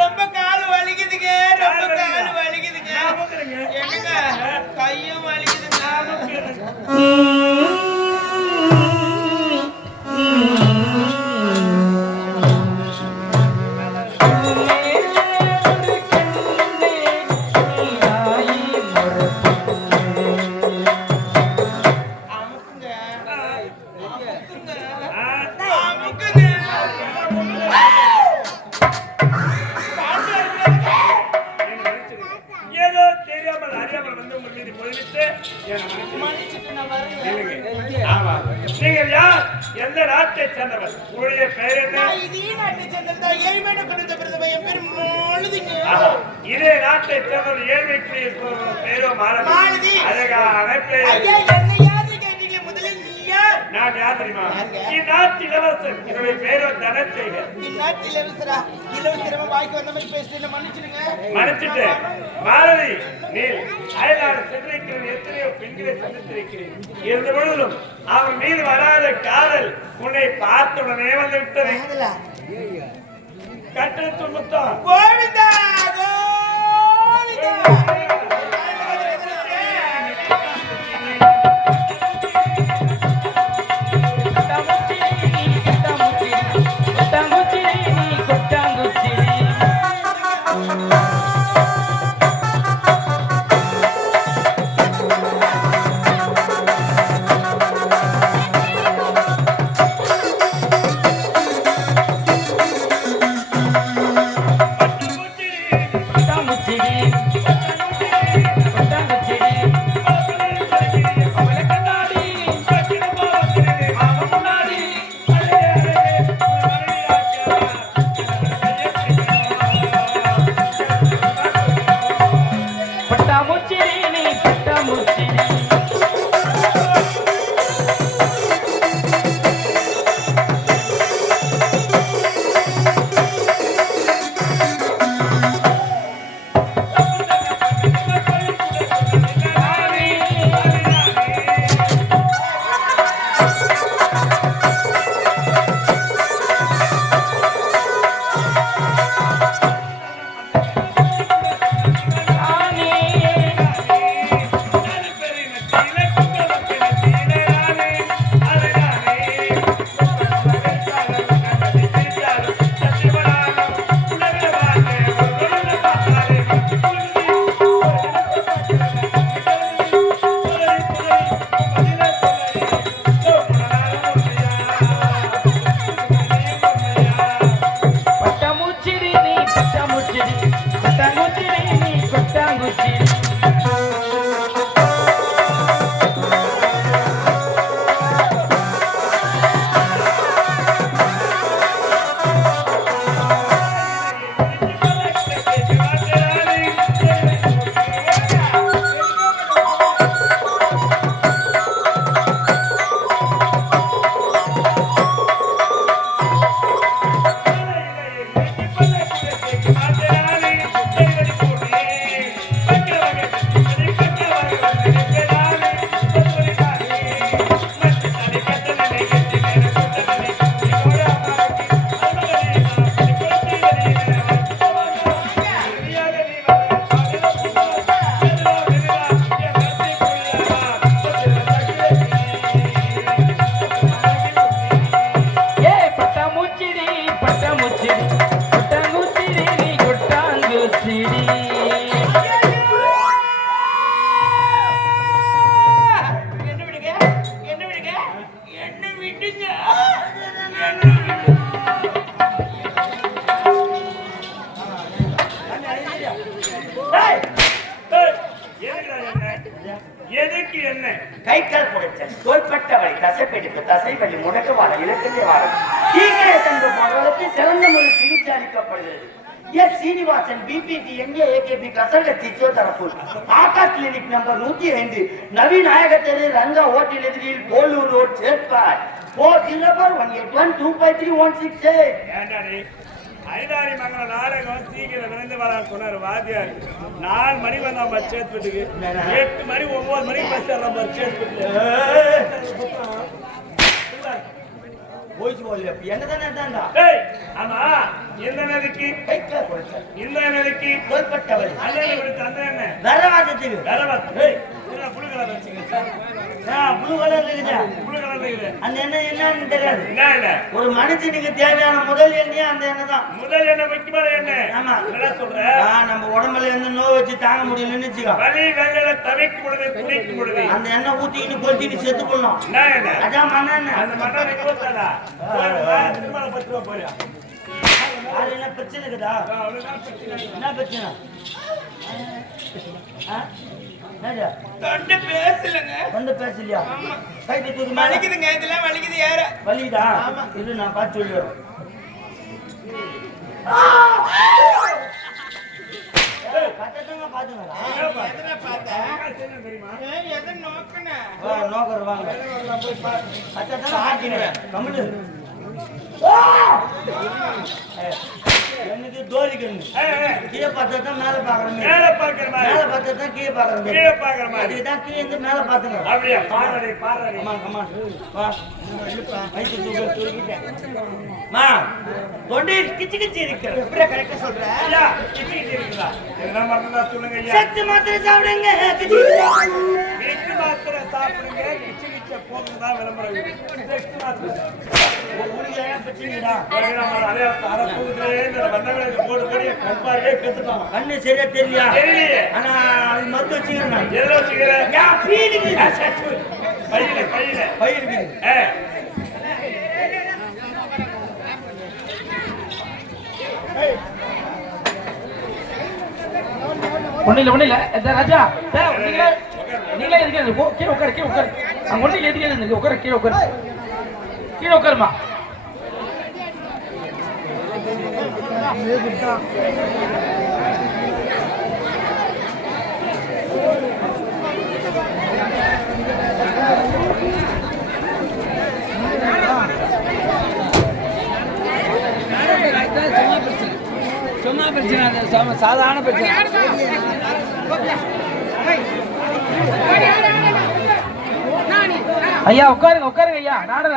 ரொம்ப கால் வலிக்குதுங்க, ரொம்ப கால் வலிக்குதுங்க. என்னங்க கையும் வலிக்குதுங்க. இதே நாட்டை சேர்ந்த ஏழ்மைக்கு பேரோ மாலதி. நான் யார் தெரியுமா? இந்நாட்டு இளவரசர். என்னுடைய பேரோ தனசேகர். இந்நாட்டு இளவரசரா? இளவரசரமா வாய்க்கு வந்த மாதிரி பேசிட்டு மன்னிச்சிடுங்க. மன்னிச்சிட்டு மாலதி, நீ அயல்நாடு சென்றிருக்கிறேன், எத்தனையோ பெண்களை சந்தித்திருக்கிறேன். இருந்த பொழுதும் அவன் மீது வராத காதல் உன்னை பார்த்தவுடனே வந்து விட்டது. கட்டத்து முத்தம் கோவிந்தா கோவிந்தா. எதுக்கு என்ன கை கால் புடைச்சல், தோள்பட்ட வலி, தசைப்பிடிப்பு, தசை வலி, முடக்குவாதம், இலக்கிய வாரம், தீக்கிரை தண்டு போன்றவருக்கு சிறந்த முறை சிகிச்சை அளிக்கப்படுகிறது. எஸ் சீனிவாசன் பிபிடி எங்கே ஏகேபி கசல்ட பிசியோதெரபி, ஆகாஷ் கிளினிக் நம்பர் 105, நவீநாயக தெரு, ரங்கா ஹோட்டல் எதிரில், போலூர் ரோட், சேட்பாய். 4041812316. ஐதாரி மங்கள நாடகம் சீக்கிரம் விரைந்து வர சொன்னார் வாத்தியார். 4 மணி வந்தா பஸ் சேர்த்துட்டுக்கு, 8 மணி 9 மணிக்கு பஸ் ஏறலாம் பஸ் சேர்த்துட்டு. சொல்லு என்னதானே தான்டா ஆமா இந்த நதிக்கு கைக்கா கொடுத்த இந்த நதிக்கு தோள்பட்டவள் அல்லது கொடுத்த அந்த என்ன வரவாதத்துக்கு வரவாத்து புழு கலர் வச்சுங்க புழு கலர் இருக்குது புழு கலர் இருக்குது அந்த எண்ணெய் என்னன்னு தெரியாது என்ன ஒரு மனுஷனுக்கு தேவையான முதல் எண்ணெயே அந்த எண்ணெய் தான் முதல் என்ன முக்கியமான என்ன ஆமா என்ன சொல்ற நம்ம உடம்புல இருந்து நோய் வச்சு தாங்க முடியலன்னு வச்சுக்கோ வலி வெள்ளல தவிக்கும் பொழுது துடிக்கும் பொழுது அந்த எண்ணெய் ஊத்திக்கின்னு கொளுத்திட்டு செத்து போடணும் என்ன அதான் மண்ணெண்ணெய் அந்த மண்ணை ஊத்தாதா திருமண 10 ரூபா போறியா அது என்ன பிரச்சனை இருக்குதா என்ன பிரச்சனை தொண்டை பேசலங்க வந்து பேசலையா கைட்டு தூக்கு மேல வலிக்குதுங்க இதெல்லாம் வலிக்குது ஏற வலிதா இது நான் பார்த்து சொல்லிடுறேன் பாத்துங்க எதனை பார்த்தேன் எதை நோக்கினேன் நோக்கர் வாங்க கம்முனு எனக்கு தோரி கண்ணு கீழே பார்த்தா தான் மேல பாக்குறேன் மேல பாக்குற மாதிரி மேல பார்த்தா தான் கீழே பாக்குறேன் கீழே பாக்குற மாதிரி அதுக்கு தான் கீழே இருந்து மேல பாத்துங்க அப்படியே பாரடி பாரடி அம்மா அம்மா வா வயிற்று தூக்க தூக்கிட்டேன் மா தொண்டை கிச்சு கிச்சு இருக்கு எப்படி கரெக்டா சொல்ற ஐயா கிச்சி இருக்குதா என்ன மறந்தா சொல்லுங்க ஐயா சத்து மாத்திரை சாப்பிடுங்க கிச்சு வீட்டு மாத்திரை சாப்பிடுங்க கிச்சி கிச்ச போகுதா விளம்பரம் செக்ஸ் மாத்திரை உங்களுக்கு ஏன் பிரச்சனைடா அதே அரை போகுதுல வந்தவங்க போடு போடி கண்பாரியே கத்துட்டான் கண்ணு சரியா தெரியலையா தெரியலையே ஆனா அது மருந்து வச்சுக்கிறேன் நான் எல்லாம் வச்சுக்கிறேன் யா பீலிக்கு பையில பையில பயிருக்கு ஒண்ணில ராஜா நீங்களே எதுக்கு கீழே உட்காரு கீழே உட்காரு அங்க ஒண்ணில எதுக்கு உட்காரு கீழே உட்காரு கீழே உட்காருமா சும்மா பிரச்சனை சாதாரண பிரச்சனை ஐயா உட்காருங்க ஐயா நாடகம்